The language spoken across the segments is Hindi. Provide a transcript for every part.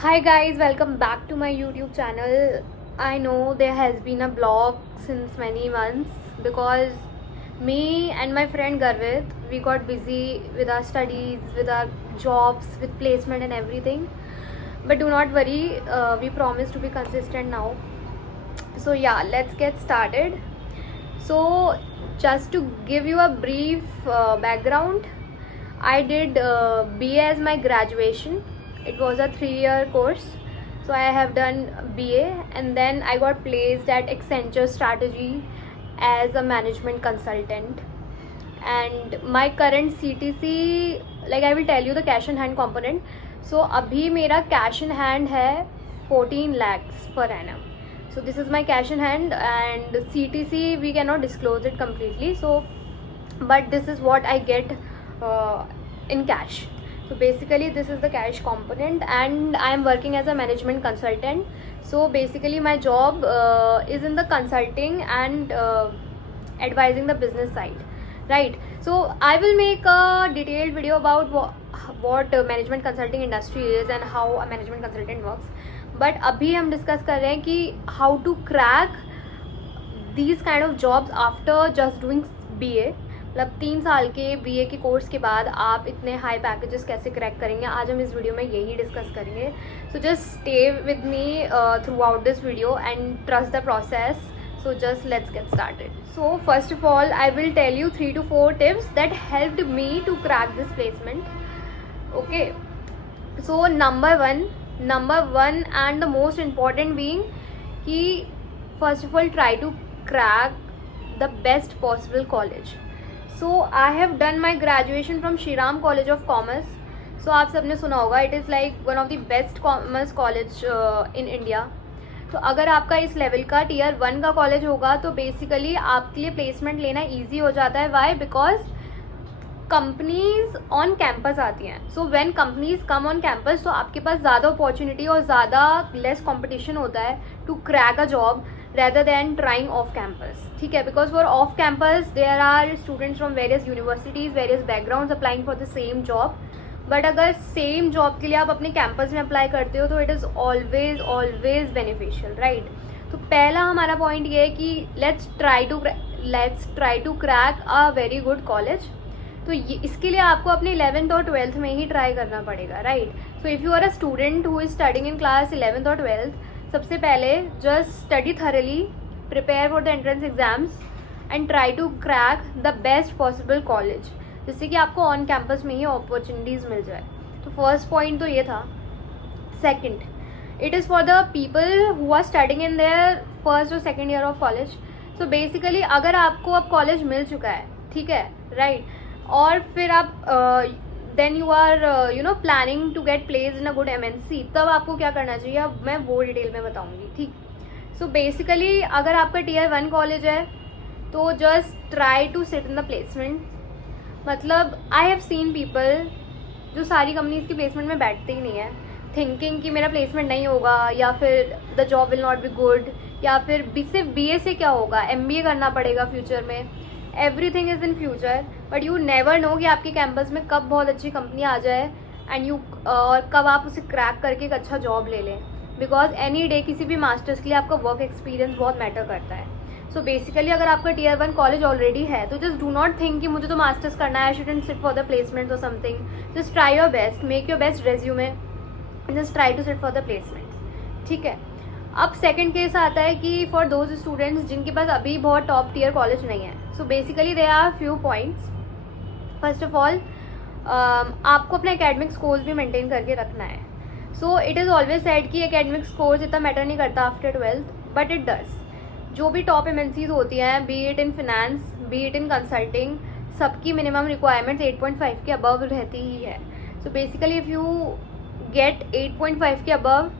Hi guys, welcome back to my YouTube channel. I know there has been a blog since many months because me and my friend Garvit, we got busy with our studies, with our jobs, with placement and everything. But do not worry, we promise to be consistent now. So yeah, let's get started. So just to give you a brief background, I did BA as my graduation. It was a 3-year course. So I have done BA and then I got placed at Accenture Strategy as a management consultant. And my current CTC, like I will tell you the cash in hand component. So अभी मेरा cash in hand है 14 lakhs per annum. So this is my cash in hand, and CTC we cannot disclose it completely. So, but this is what I get in cash. So basically this is the cash component, and I am working as a management consultant. So basically my job is in the consulting and advising the business side, right? So I will make a detailed video about what management consulting industry is and how a management consultant works. But अभी हम डिस्कस कर रहे हैं कि how to crack these kind of jobs after just doing BA. मतलब 3 साल के BA के कोर्स के बाद आप इतने हाई पैकेजेस कैसे क्रैक करेंगे, आज हम इस वीडियो में यही डिस्कस करेंगे. So just stay with me through out this video and trust the process. So just let's get started. So first of all, I will tell you 3 to 4 tips that helped me to crack this placement. Okay. So number one and the most important being कि first of all try to crack the best possible college. So I have done my graduation from Shriram College of Commerce. So आप सबने सुना होगा, it is like one of the best commerce college in India. तो अगर आपका इस लेवल का Tier 1 का कॉलेज होगा तो बेसिकली आपके लिए प्लेसमेंट लेना ईजी हो जाता है. Why? Because companies on campus आती हैं. So when companies come on campus तो आपके पास ज़्यादा अपॉर्चुनिटी और ज़्यादा लेस कंपटीशन होता है to crack a job rather than trying off campus. ठीक है, because for off campus there are students from various universities, various backgrounds applying for the same job. But अगर सेम जॉब के लिए आप अपने कैंपस में अप्लाई करते हो तो it is always beneficial, right? तो पहला हमारा पॉइंट ये है कि let's try to crack a very good college. तो इसके लिए आपको अपने 11th और 12th में ही ट्राई करना पड़ेगा, right? So if you are a student who is studying in class 11th और 12th, सबसे पहले just study thoroughly, prepare for the entrance exams and try to crack the best possible college, जिससे कि आपको ऑन कैंपस में ही अपॉर्चुनिटीज़ मिल जाए. तो फर्स्ट पॉइंट तो ये था. Second, it is for the people who are studying in their first और second year of college. So basically अगर आपको अब कॉलेज मिल चुका है, ठीक है, राइट, और फिर आप then you are planning to get place in a good MNC, तब आपको क्या करना चाहिए अब मैं वो डिटेल में बताऊँगी, ठीक? सो बेसिकली अगर आपका Tier 1 कॉलेज है तो just try to sit in the placement. मतलब आई हैव सीन पीपल जो सारी कंपनीज की प्लेसमेंट में बैठते ही नहीं है, थिंकिंग कि मेरा प्लेसमेंट नहीं होगा या फिर the job will not be good, या फिर सिर्फ BA से क्या होगा, MBA करना पड़ेगा फ्यूचर में. Everything is in future, but you never know कि आपके कैंपस में कब बहुत अच्छी कंपनी आ जाए एंड और कब आप उसे क्रैक करके एक अच्छा जॉब ले लें. बिकॉज एनी डे किसी भी मास्टर्स के लिए आपका वर्क एक्सपीरियंस बहुत मैटर करता है. सो बेसिकली अगर आपका Tier 1 कॉलेज ऑलरेडी है तो जस्ट डू नॉट थिंक कि मुझे तो मास्टर्स करना है, I shouldn't sit for the placement और something. Just try your best, make your best resume, just try to sit for the placement, ठीक है? अब सेकंड केस आता है कि फॉर दोज स्टूडेंट्स जिनके पास अभी बहुत टॉप टियर कॉलेज नहीं है. So basically there are few points. First of all आपको अपना एकेडमिक स्कोर्स भी मेंटेन करके रखना है. So it is always said कि एकेडमिक स्कोर्स इतना मैटर नहीं करता after 12th, but it does. जो भी टॉप MNCs होती हैं, B it in finance, B it in consulting, सबकी मिनिमम रिक्वायरमेंट्स 8.5 के अबव रहती ही है. So basically if you get 8.5 के अबव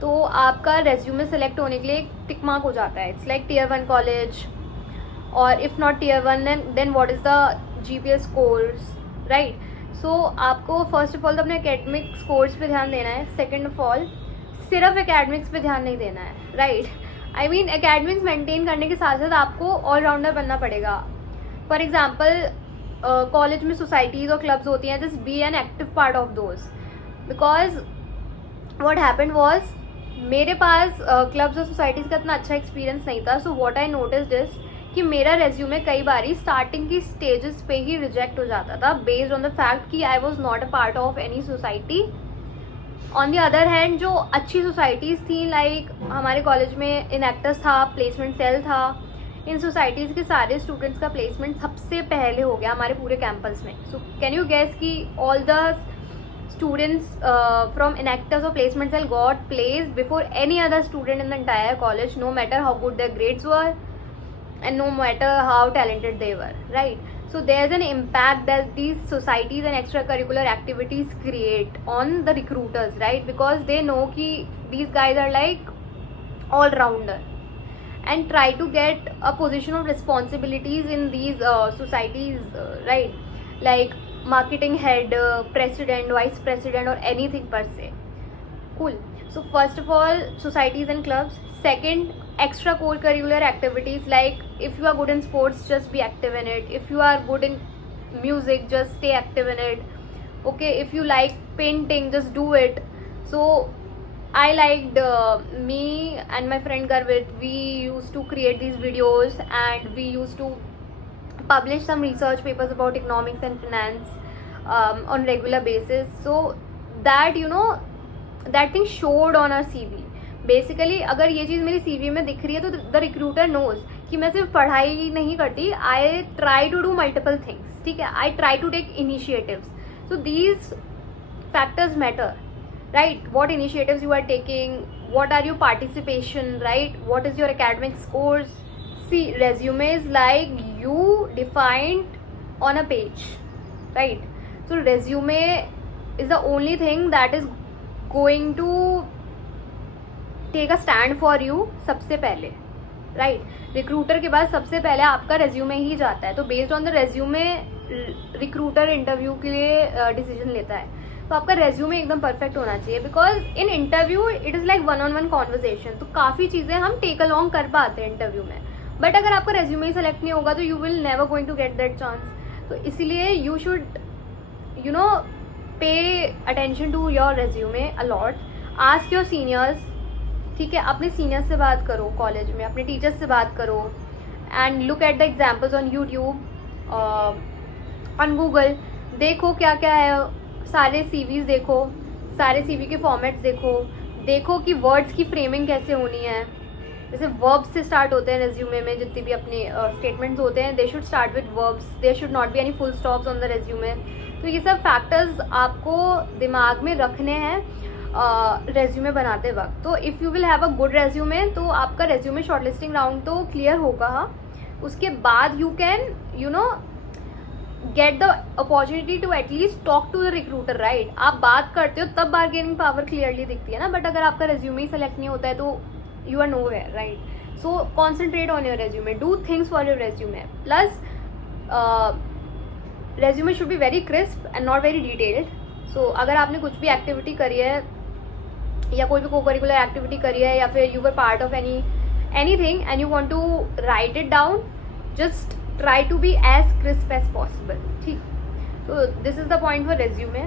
तो आपका रेज्यूमे सेलेक्ट होने के लिए एक टिक मार्क हो जाता है. इट्स लाइक Tier 1 कॉलेज, और if not Tier 1 then what is the GPS scores, right? So आपको फर्स्ट ऑफ ऑल तो अपने एकेडमिक स्कोर्स पे ध्यान देना है. सेकेंड ऑफ ऑल सिर्फ एकेडमिक्स पे ध्यान नहीं देना है, right? I mean academics maintain करने के साथ साथ आपको ऑलराउंडर बनना पड़ेगा. फॉर एग्जाम्पल कॉलेज में सोसाइटीज़ और क्लब्स होती हैं, just be an active part of those, because what happened was मेरे पास क्लब्स और सोसाइटीज़ का इतना अच्छा एक्सपीरियंस नहीं था. So what I noticed is कि मेरा रेज्यूमे कई बारी स्टार्टिंग की स्टेजेस पे ही रिजेक्ट हो जाता था बेस्ड ऑन द फैक्ट कि I was not a part of any society. On the other hand जो अच्छी सोसाइटीज़ थी, लाइक हमारे कॉलेज में इनएक्टर्स था, प्लेसमेंट सेल था, इन सोसाइटीज़ के सारे स्टूडेंट्स का प्लेसमेंट सबसे पहले हो गया हमारे पूरे कैंपस में. सो कैन यू गेस कि all the students from enactors or placement cell got placed before any other student in the entire college, no matter how good their grades were and no matter how talented they were, right? So there's an impact that these societies and extracurricular activities create on the recruiters, right? Because they know ki these guys are like all rounder and try to get a position of responsibilities in these societies, right? Like marketing head, president, vice president or anything per se. Cool. So first of all, societies and clubs. Second, extra core curricular activities, like if you are good in sports, just be active in it. If you are good in music, just stay active in it. Okay, if you like painting, just do it. So I liked me and my friend Garvit, we used to create these videos and we used to publish some research papers about economics and finance on regular basis. So that, you know, that thing showed on our CV. Basically अगर ये चीज़ मेरी CV में दिख रही है तो द रिक्रूटर नोज कि मैं सिर्फ पढ़ाई नहीं करती, I try to do multiple things. ठीक है, I try to take initiatives. So these factors matter, right? What initiatives you are taking, what are your participation, right? What is your academic scores? See, resume is like you defined on a page, right? So resume is the only thing that is going to take a stand for you सबसे पहले, right? रिक्रूटर के बाद सबसे पहले आपका रेज्यूमे ही जाता है. तो based on the resume recruiter interview के लिए डिसीजन लेता है. तो आपका रेज्यूमे एकदम परफेक्ट होना चाहिए, because in interview it is like one on one conversation. तो काफ़ी चीज़ें हम टेक अलॉन्ग कर पाते हैं इंटरव्यू में. बट अगर आपका रेज्यूमे ही सेलेक्ट नहीं होगा तो you will never going to get that chance. तो इसीलिए you should, you know, pay attention to your resume a lot. Ask your seniors. ठीक है, अपने सीनियर्स से बात करो कॉलेज में, अपने टीचर्स से बात करो, and look at the examples on YouTube, on Google. देखो क्या क्या है, सारे सीवीज देखो, सारे सीवी के फॉर्मेट्स देखो कि वर्ड्स की फ्रेमिंग कैसे होनी है. जैसे वर्ब्स से स्टार्ट होते हैं रेज्यूमे में, जितने भी अपने स्टेटमेंट्स होते हैं, they should start with verbs. There should not be any full stops on the resume. तो ये सब फैक्टर्स आपको दिमाग में रखने हैं रेज्यूमे बनाते वक्त. तो if you will have a good resume तो आपका रेज्यूमे शॉर्टलिस्टिंग राउंड तो क्लियर होगा. उसके बाद you can, you know, get the opportunity to at least talk to the recruiter, right? आप बात करते हो तब बार्गेनिंग पावर क्लियरली दिखती है ना. बट अगर आपका रेज्यूमे ही सेलेक्ट नहीं होता है तो you are nowhere, right? So concentrate on your resume, do things for your resume. Plus resume should be very crisp and not very detailed. So अगर आपने कुछ भी एक्टिविटी करी है या कोई भी को करिकुलर एक्टिविटी करी है या फिर you were part of anything and you want to write it down, just try to be as crisp as possible. ठीक, so this is the point for resume.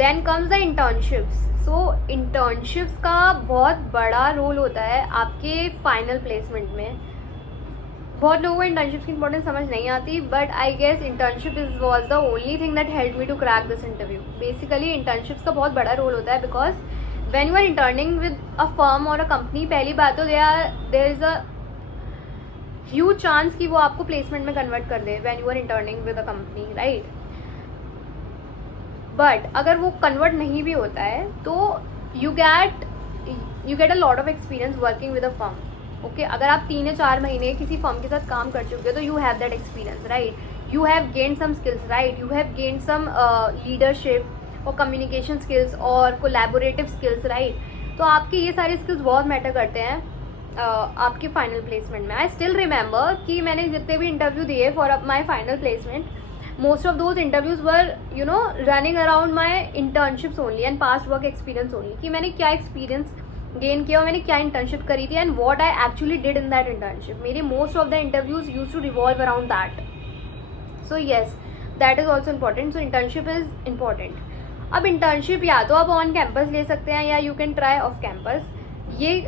Then comes the internships. So internships का बहुत बड़ा रोल होता है आपके फाइनल प्लेसमेंट में. बहुत लोगों को इंटर्नशिप्स की इंपॉर्टेंस समझ नहीं आती, but I guess internship was the only thing that help me to crack this interview. Basically internships का बहुत बड़ा रोल होता है, because when you are interning with a firm और अ कंपनी, पहली बात तो there is a huge chance कि वो आपको प्लेसमेंट में कन्वर्ट कर दे when you are interning with a company, right? But अगर वो कन्वर्ट नहीं भी होता है तो you get a lot of experience working with a firm. Okay, अगर आप 3 या 4 महीने किसी फर्म के साथ काम कर चुके हो तो you have that experience, right? You have gained some skills, right? You have gained some leadership और कम्युनिकेशन स्किल्स और कोलैबोरेटिव स्किल्स, राइट? तो आपके ये सारे स्किल्स बहुत मैटर करते हैं आपके फाइनल प्लेसमेंट में. आई स्टिल रिमेंबर कि मैंने जितने भी इंटरव्यू दिए for my final placement, most of those interviews were, you know, running around my internships only and past work experience only. कि मैंने क्या एक्सपीरियंस गेन किया और मैंने क्या इंटर्नशिप करी थी and what I actually did in that internship. मेरे most of the interviews use to revolve around that. So yes, that is also important. So internship is important. अब इंटर्नशिप या तो आप ऑन कैंपस ले सकते हैं या you can try off campus. ये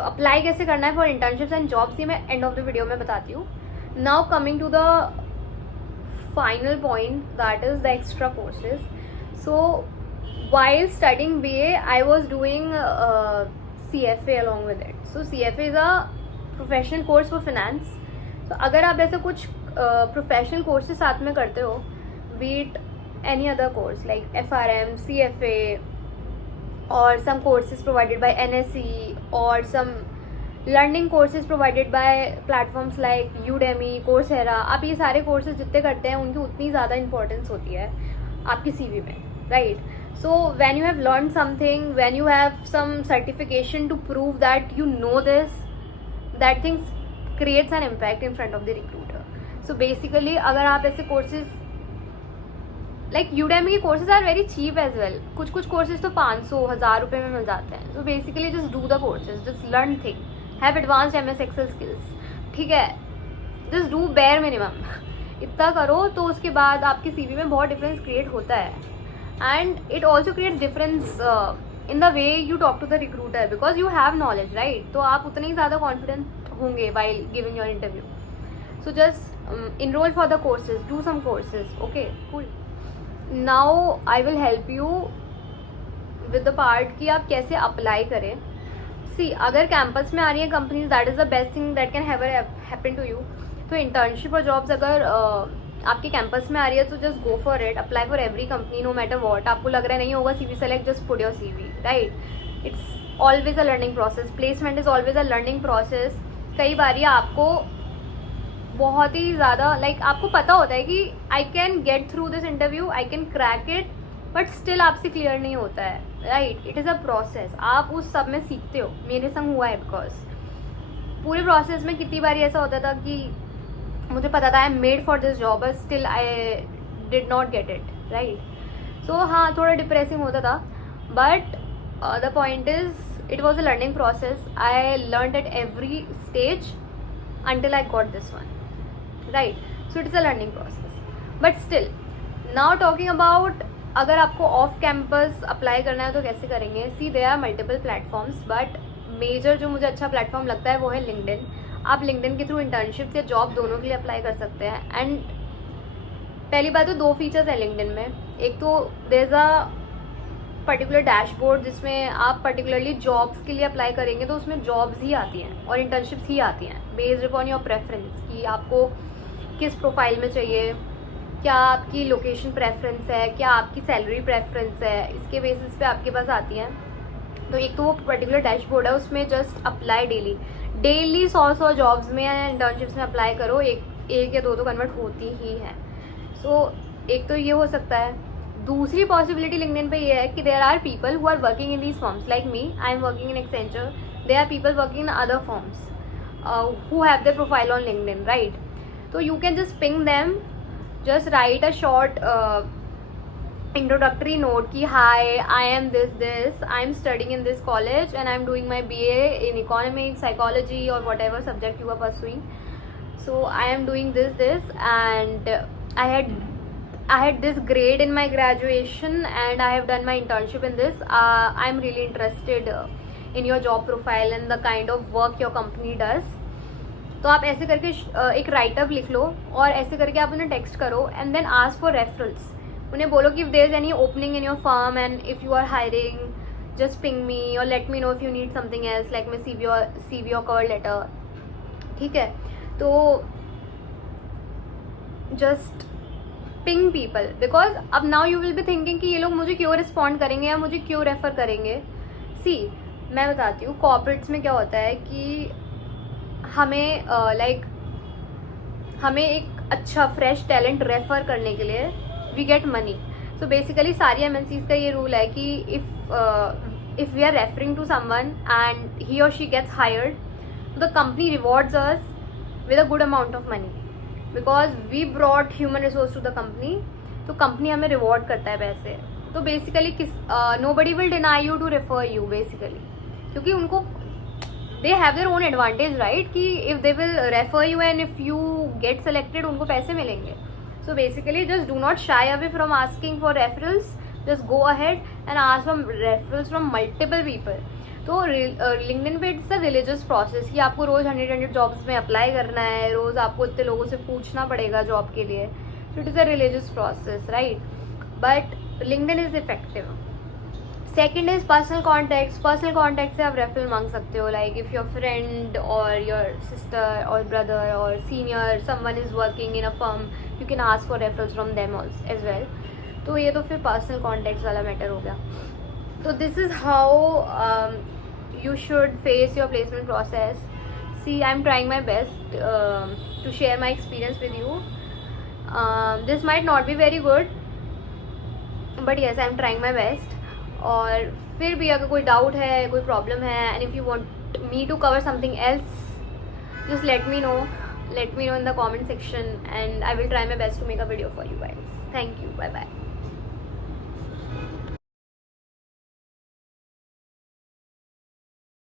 अप्लाई कैसे करना है फॉर इंटर्नशिप्स एंड जॉब्स ये मैं एंड ऑफ द वीडियो में बताती हूँ. Now coming to the final point, that is the extra courses. So while studying BA, I was doing CFA along with it. So CFA is a professional course for finance. So अगर आप ऐसे कुछ professional courses साथ में करते हो, be it any other course like FRM, CFA, or some courses provided by NSE, or some learning courses provided by platforms like Udemy, Coursera, आप ये सारे courses जितने करते हैं उनकी उतनी ज़्यादा importance होती है आपकी CV में, right? So when you have learned something, when you have some certification to prove that you know this, that things creates an impact in front of the recruiter. So basically अगर आप ऐसे courses like Udemy के courses are very cheap as well. कुछ courses तो 500-1000 रुपये में मिल जाते हैं. So basically just do the courses, just learn thing, have advanced MS Excel skills. ठीक है, just do bare minimum. इतना करो तो उसके बाद आपकी CV में बहुत difference create होता है. And it also creates difference in the way you talk to the recruiter because you have knowledge, right? तो आप उतने ही ज़्यादा confident होंगे while giving your interview. So just enroll for the courses, do some courses. Okay, cool. Now I will help you with the part कि आप कैसे apply करें. See, अगर campus में आ रही है companies, that is the best thing that can ever happen to you. तो internship और jobs अगर आपके कैंपस में आ रही है तो just go for it, apply for every company no matter what. आपको लग रहा है नहीं होगा CV select, just put your CV, right? It's always a learning process. Placement is always a learning process. कई बार आपको बहुत ही ज़्यादा आपको पता होता है कि I can get through this interview, I can crack it, but still आपसे क्लियर नहीं होता है, right? It is a process. आप उस सब में सीखते हो. मेरे संग हुआ है बिकॉज पूरे प्रोसेस में कितनी बार ऐसा होता था कि मुझे पता था I am made for this job but still I did not get it, right? So हाँ, थोड़ा डिप्रेसिंग होता था, but the point is it was a learning process. I learn at every stage until I got this one, right? So it's a learning process. But still, now talking about अगर आपको ऑफ कैंपस अप्लाई करना है तो कैसे करेंगे. See there are multiple platforms, but major जो मुझे अच्छा प्लेटफॉर्म लगता है वो है लिंक्डइन. आप लिंक्डइन के थ्रू इंटर्नशिप या जॉब दोनों के लिए अप्लाई कर सकते हैं. एंड पहली बात तो 2 फीचर्स हैं लिंक्डइन में. एक तो there is a particular dashboard जिसमें आप पर्टिकुलरली जॉब्स के लिए अप्लाई करेंगे तो उसमें जॉब्स ही आती हैं और इंटर्नशिप्स ही आती हैं बेस्ड अपॉन योर प्रेफरेंस कि आपको किस प्रोफाइल में चाहिए, क्या आपकी लोकेशन प्रेफरेंस है, क्या आपकी सैलरी प्रेफरेंस है, इसके बेसिस पे आपके पास आती हैं. तो एक तो वो पर्टिकुलर डैशबोर्ड है, उसमें जस्ट अप्लाई डेली 100 जॉब्स में या इंटर्नशिप्स में अप्लाई करो. एक या दो तो कन्वर्ट होती ही है. सो एक तो ये हो सकता है. दूसरी पॉसिबिलिटी लिंक्डइन पे ये है कि there are people who are working in these firms like me. I am working in Accenture. There are people working in other firms who have their profile on LinkedIn, right? तो you can just ping them, just write a short introductory note ki hi, I am this, I am studying in this college and I am doing my BA in economics, psychology or whatever subject you are pursuing. So I am doing this and I had this grade in my graduation and I have done my internship in this. I am really interested in your job profile and the kind of work your company does. तो आप ऐसे करके एक राइटअप लिख लो और ऐसे करके आप उन्हें टेक्स्ट करो and then ask for referrals. उन्हें बोलो कि if there is any opening in your firm and if you are hiring just ping me और let me know if you need something else like my CV और कवर लेटर. ठीक है, तो जस्ट पिंग पीपल बिकॉज अब now you will be thinking कि ये लोग मुझे क्यों रिस्पॉन्ड करेंगे या मुझे क्यों रेफर करेंगे. सी मैं बताती हूँ, कॉर्पोरेट्स में क्या होता है कि हमें हमें एक अच्छा फ्रेश टैलेंट रेफ़र करने के लिए we get money. So basically सारी MNCs का ये रूल है कि if we are referring to someone and he और she gets hired the company rewards us with a good amount of money because we brought human resource to the company. तो कंपनी हमें रिवॉर्ड करता है पैसे. तो basically nobody will deny you to refer you basically, क्योंकि उनको they have their own advantage, right? कि if they will refer you and if you get selected उनको पैसे मिलेंगे. So basically just do not shy away from asking for referrals. just go ahead and ask from referrals from multiple people. तो लिंक्डइन पे इट्स अ रिलीजियस प्रोसेस कि आपको रोज़ 100 जॉब्स में अप्लाई करना है, रोज़ आपको इतने लोगों से पूछना पड़ेगा जॉब के लिए. So it is a religious process, right? But LinkedIn is effective. Second is personal contacts. Personal contacts से आप referral मांग सकते हो. Like if your friend or your sister or brother or senior someone is working in a firm, you can ask for referrals from them also as well. तो ये तो फिर personal contacts वाला matter हो गया. So this is how you should face your placement process. See, I'm trying my best to share my experience with you. This might not be very good, but yes, I'm trying my best. और फिर भी अगर कोई डाउट है, कोई प्रॉब्लम है, and if you want me to cover something else, just let me know in the comment section, and I will try my best to make a video for you guys. Thank you. Bye bye.